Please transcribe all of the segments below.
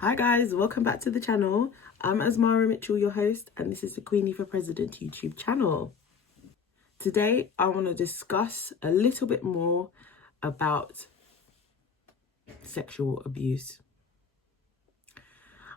Hi guys, welcome back to the channel. I'm Asmara Mitchell, your host, and this is the Queenie for President YouTube channel. Today, I want to discuss a little bit more about sexual abuse.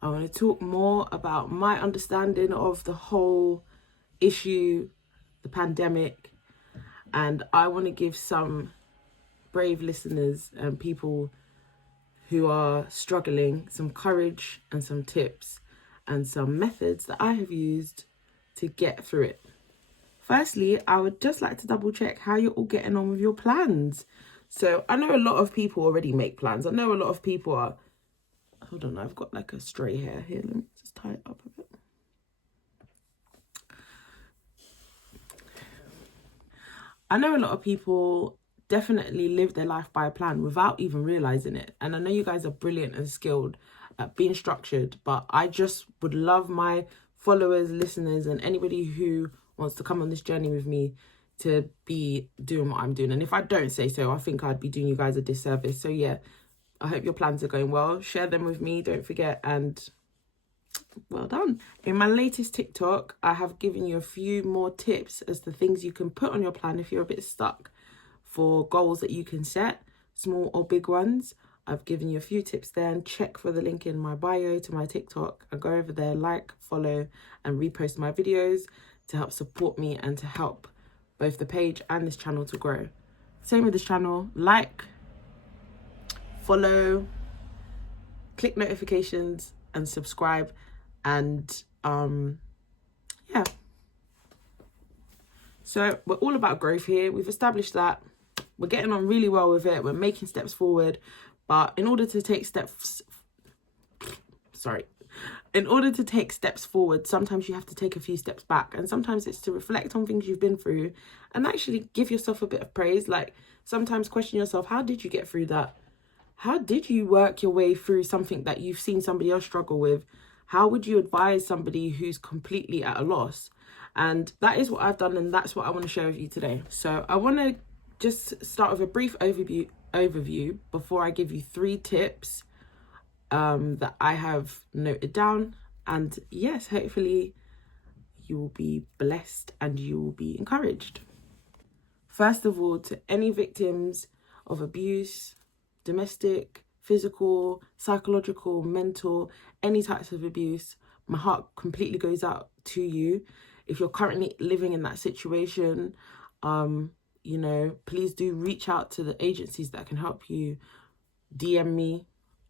I want to talk more about my understanding of the whole issue, the pandemic, and I want to give some brave listeners and people who are struggling some courage and some tips and some methods that I have used to get through it. Firstly, I would just like to double check how you're all getting on with your plans. So I know a lot of people already make plans. I know a lot of people are, hold on, I've got like a stray hair here. Let me just tie it up a bit. I know a lot of people definitely live their life by a plan without even realizing it. And I know you guys are brilliant and skilled at being structured, but I just would love my followers, listeners, and anybody who wants to come on this journey with me to be doing what I'm doing. And if I don't say so, I think I'd be doing you guys a disservice. So yeah, I hope your plans are going well. Share them with me, don't forget, and well done. In my latest TikTok, I have given you a few more tips as to things you can put on your plan if you're a bit stuck, for goals that you can set, small or big ones. I've given you a few tips there, and check for the link in my bio to my TikTok and go over there, like, follow and repost my videos to help support me and to help both the page and this channel to grow. Same with this channel, like, follow, click notifications and subscribe, and yeah. So we're all about growth here. We've established that. We're getting on really well with it. We're making steps forward. But in order to take steps forward, sometimes you have to take a few steps back. And sometimes it's to reflect on things you've been through and actually give yourself a bit of praise. Like, sometimes question yourself, how did you get through that? How did you work your way through something that you've seen somebody else struggle with? How would you advise somebody who's completely at a loss? And that is what I've done, and that's what I want to share with you today. So I want to just start with a brief overview before I give you 3 tips that I have noted down. And yes, hopefully you will be blessed and you will be encouraged. First of all, to any victims of abuse, domestic, physical, psychological, mental, any types of abuse, my heart completely goes out to you. If you're currently living in that situation, please do reach out to the agencies that can help you. DM me,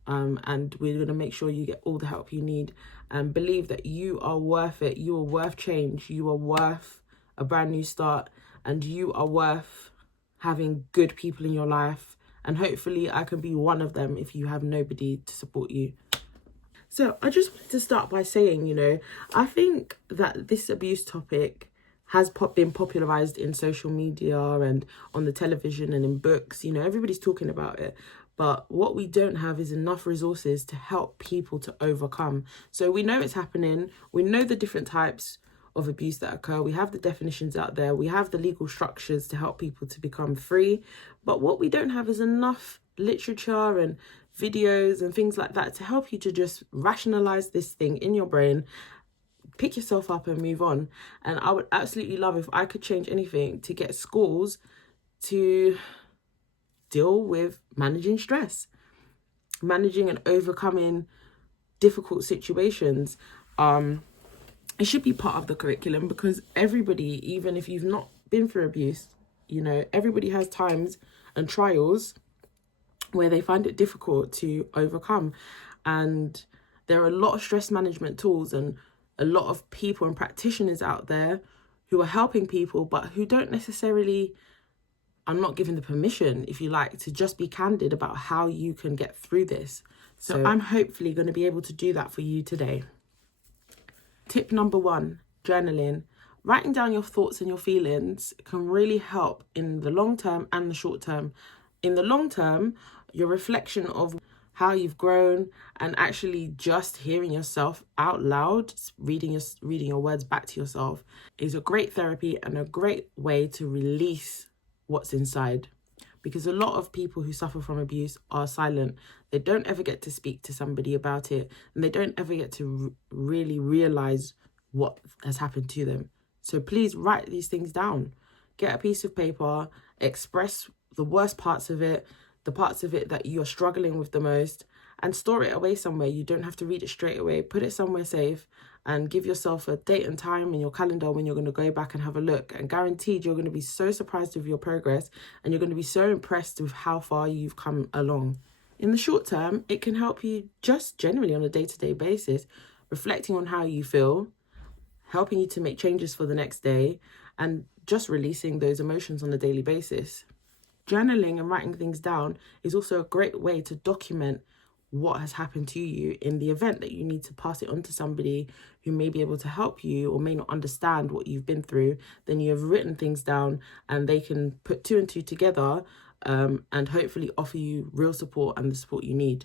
and we're going to make sure you get all the help you need. And believe that you are worth it. You are worth change. You are worth a brand new start. And you are worth having good people in your life. And hopefully I can be one of them if you have nobody to support you. So I just wanted to start by saying, I think that this abuse topic has been popularized in social media and on the television and in books. Everybody's talking about it. But what we don't have is enough resources to help people to overcome. So we know it's happening. We know the different types of abuse that occur. We have the definitions out there. We have the legal structures to help people to become free. But what we don't have is enough literature and videos and things like that to help you to just rationalize this thing in your brain, pick yourself up and move on. And I would absolutely love if I could change anything to get schools to deal with managing stress, managing and overcoming difficult situations. It should be part of the curriculum, because everybody, even if you've not been through abuse, everybody has times and trials where they find it difficult to overcome. And there are a lot of stress management tools and a lot of people and practitioners out there who are helping people, but who don't necessarily, I'm not giving the permission, if you like, to just be candid about how you can get through this. So I'm hopefully going to be able to do that for you today. Tip number 1, journaling. Writing down your thoughts and your feelings can really help in the long term and the short term. In the long term, your reflection of how you've grown and actually just hearing yourself out loud, reading your words back to yourself, is a great therapy and a great way to release what's inside. because a lot of people who suffer from abuse are silent. They don't ever get to speak to somebody about it, and they don't ever get to really realize what has happened to them. So please write these things down. Get a piece of paper, express the worst parts of it, the parts of it that you're struggling with the most, and store it away somewhere. You don't have to read it straight away. Put it somewhere safe and give yourself a date and time in your calendar when you're going to go back and have a look. And guaranteed you're going to be so surprised with your progress, and you're going to be so impressed with how far you've come along. In the short term, it can help you just generally on a day-to-day basis, reflecting on how you feel, helping you to make changes for the next day, and just releasing those emotions on a daily basis. Journaling and writing things down is also a great way to document what has happened to you in the event that you need to pass it on to somebody who may be able to help you or may not understand what you've been through. Then you have written things down and they can put two and two together and hopefully offer you real support and the support you need.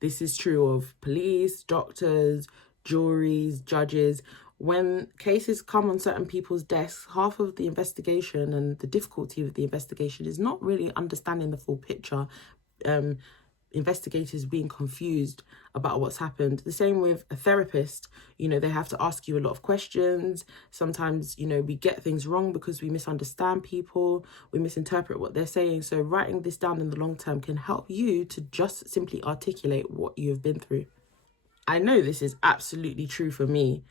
This is true of police, doctors, juries, judges. When cases come on certain people's desks, half of the investigation and the difficulty with the investigation is not really understanding the full picture. Investigators being confused about what's happened. The same with a therapist. They have to ask you a lot of questions. Sometimes, we get things wrong because we misunderstand people, we misinterpret what they're saying. So writing this down in the long term can help you to just simply articulate what you've been through. I know this is absolutely true for me.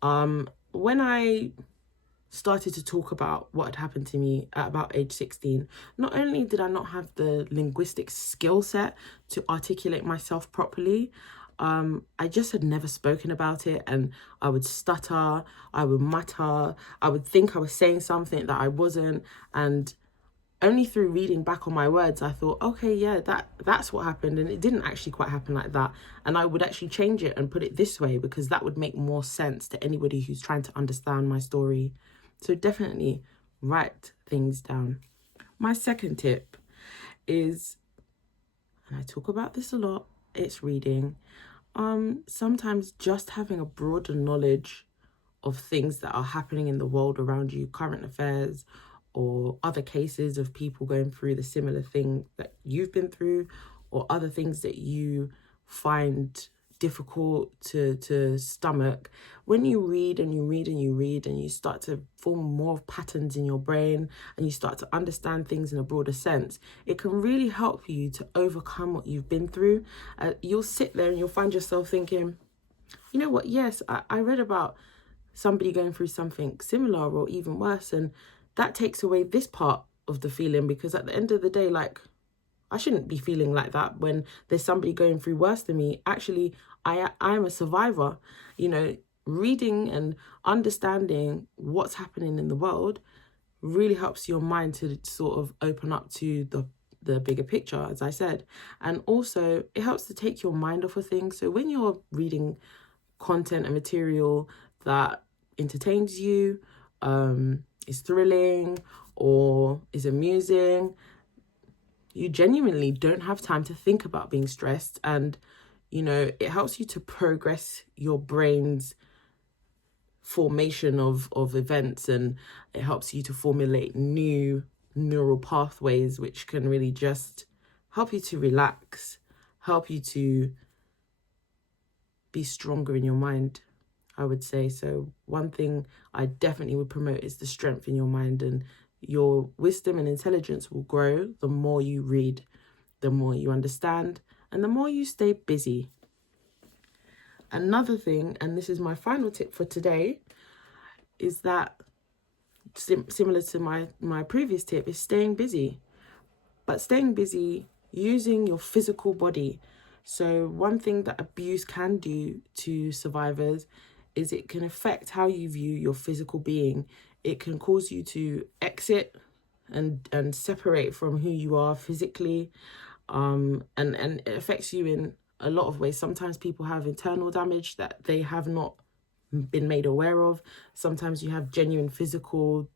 When I started to talk about what had happened to me at about age 16, not only did I not have the linguistic skill set to articulate myself properly, I just had never spoken about it, and I would stutter, I would mutter, I would think I was saying something that I wasn't, and only through reading back on my words, I thought, okay, yeah, that's what happened. And it didn't actually quite happen like that. And I would actually change it and put it this way because that would make more sense to anybody who's trying to understand my story. So definitely write things down. My second tip is, and I talk about this a lot, it's reading. Sometimes just having a broader knowledge of things that are happening in the world around you, current affairs, or other cases of people going through the similar thing that you've been through, or other things that you find difficult to stomach. When you read and you read and you read and you start to form more patterns in your brain and you start to understand things in a broader sense, it can really help you to overcome what you've been through. You'll sit there and you'll find yourself thinking, you know what, yes, I read about somebody going through something similar or even worse, and that takes away this part of the feeling, because at the end of the day, I shouldn't be feeling like that when there's somebody going through worse than me. Actually, I'm a survivor. Reading and understanding what's happening in the world really helps your mind to sort of open up to the bigger picture, as I said. And also, it helps to take your mind off of things. So when you're reading content and material that entertains you, is thrilling, or is amusing, you genuinely don't have time to think about being stressed. And it helps you to progress your brain's formation of events, and it helps you to formulate new neural pathways, which can really just help you to relax, help you to be stronger in your mind, I would say. So one thing I definitely would promote is the strength in your mind, and your wisdom and intelligence will grow the more you read, the more you understand, and the more you stay busy. Another thing, and this is my final tip for today, is that similar to my previous tip, is staying busy. But staying busy using your physical body. So one thing that abuse can do to survivors is it can affect how you view your physical being. It can cause you to exit and separate from who you are physically, and it affects you in a lot of ways. Sometimes people have internal damage that they have not been made aware of. Sometimes you have genuine physical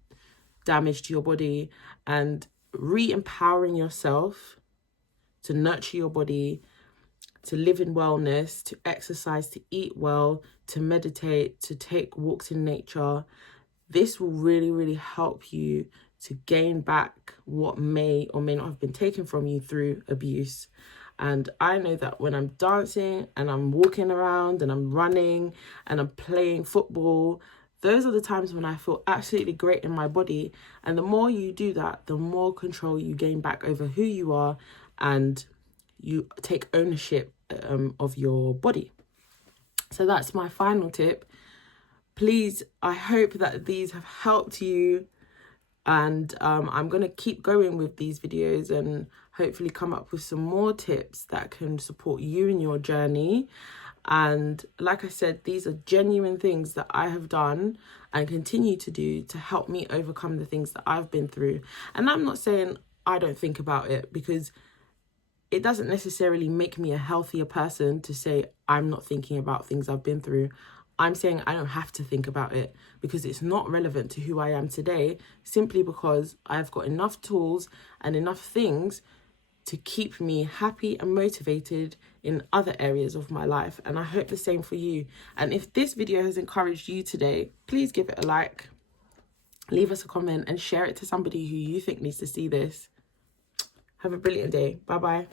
damage to your body, and re-empowering yourself to nurture your body, to live in wellness, to exercise, to eat well, to meditate, to take walks in nature. This will really, really help you to gain back what may or may not have been taken from you through abuse. And I know that when I'm dancing and I'm walking around and I'm running and I'm playing football, those are the times when I feel absolutely great in my body. And the more you do that, the more control you gain back over who you are, and you take ownership of your body. So that's my final tip. Please, I hope that these have helped you. And I'm going to keep going with these videos and hopefully come up with some more tips that can support you in your journey. And like I said, these are genuine things that I have done and continue to do to help me overcome the things that I've been through. And I'm not saying I don't think about it, because it doesn't necessarily make me a healthier person to say I'm not thinking about things I've been through. I'm saying I don't have to think about it because it's not relevant to who I am today, simply because I've got enough tools and enough things to keep me happy and motivated in other areas of my life. And I hope the same for you. And if this video has encouraged you today, please give it a like, leave us a comment, and share it to somebody who you think needs to see this. Have a brilliant day. Bye-bye.